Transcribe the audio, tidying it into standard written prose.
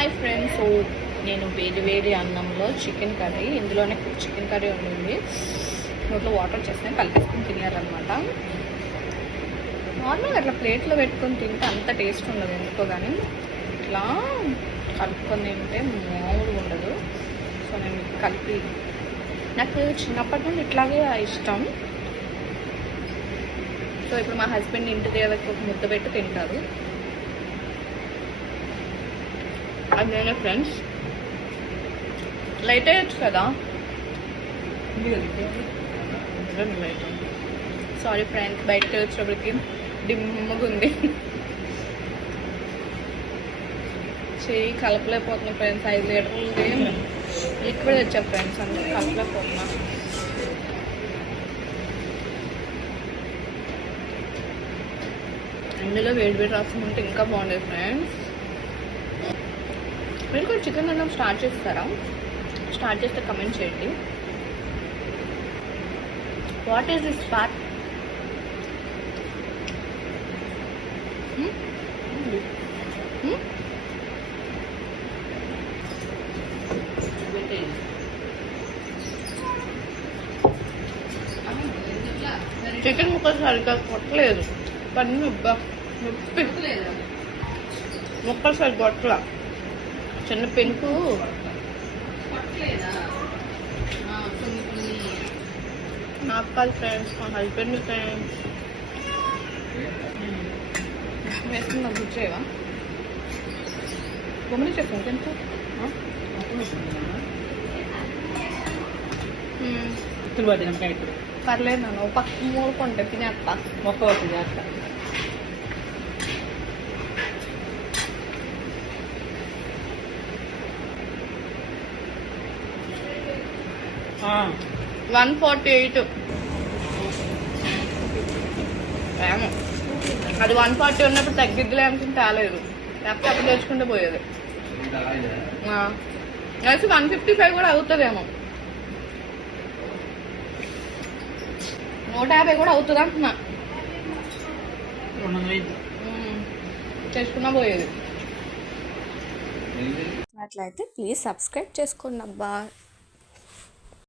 Hi friends. So నేను వేడి అన్నంలో చికెన్ కర్రీ, ఇందులోనే చికెన్ కర్రీ ఉండింది. నోట్లో వాటర్ చేస్తే కలిపేసుకొని తినేయాలన్నమాట. నార్మల్గా అట్లా ప్లేట్లో పెట్టుకొని తింటే అంత టేస్ట్ ఉండదు ఎందుకో, కానీ ఇట్లా కలుపుకొని తింటే మామూలుగా ఉండదు. సో నేను కలిపి, నాకు చిన్నప్పటి నుండి ఇట్లాగే ఇష్టం. సో ఇప్పుడు మా హస్బెండ్ ఇంటి దగ్గరకు ఒక ముద్ద పెట్టి తింటారు. అదేనే ఫ్రెండ్స్, లైట్ అయ్యొచ్చు కదా. సారీ ఫ్రెండ్స్, బయటకు వచ్చేటప్పటికి డిమ్మగా ఉంది. చెయ్యి కలపలేకపోతున్నా ఫ్రెండ్స్. 5 లీటర్లు లిక్విడ్ తెచ్చా ఫ్రెండ్స్, అందుకే కలపలేకపోతున్నా. అందులో వేడి రసం ఉంటే ఇంకా బాగుండేది ఫ్రెండ్స్. మీరు కూడా చికెన్ తినడం స్టార్ట్ చేస్తారా? స్టార్ట్ చేస్తే కమెంట్ చేయండి. What is this part? Chicken ముక్కలు సరిగ్గా కొట్టలేదు, పన్ను నొప్పి. ముక్కలు సరిగ్గా కొట్టలా, చిన్న పెంకు. నాకు కాదు ఫ్రెండ్స్, మా హస్బెండ్ ఫ్రెండ్స్ వేసుకుని నాకు గుర్చేవా గమని చెప్పండి కొంచెం. పర్లేదు నన్ను పక్క మూడుకుంటే తినేస్తా. మొక్క వస్తుంది చేస్తా. $148 ఏమో, అది 140 ఉన్నప్పుడు తగ్గిద్దిలే అనుకుని తేలేదు, లేకపోతే అప్పుడు తెచ్చుకుంటే పోయేది. కలిసి 155 కూడా అవుతుందేమో, 150 కూడా అవుతుంది అంటున్నా. తెచ్చుకున్నా పోయేది. అట్లయితే ప్లీజ్ సబ్స్క్రైబ్ చేసుకోండి అబ్బా.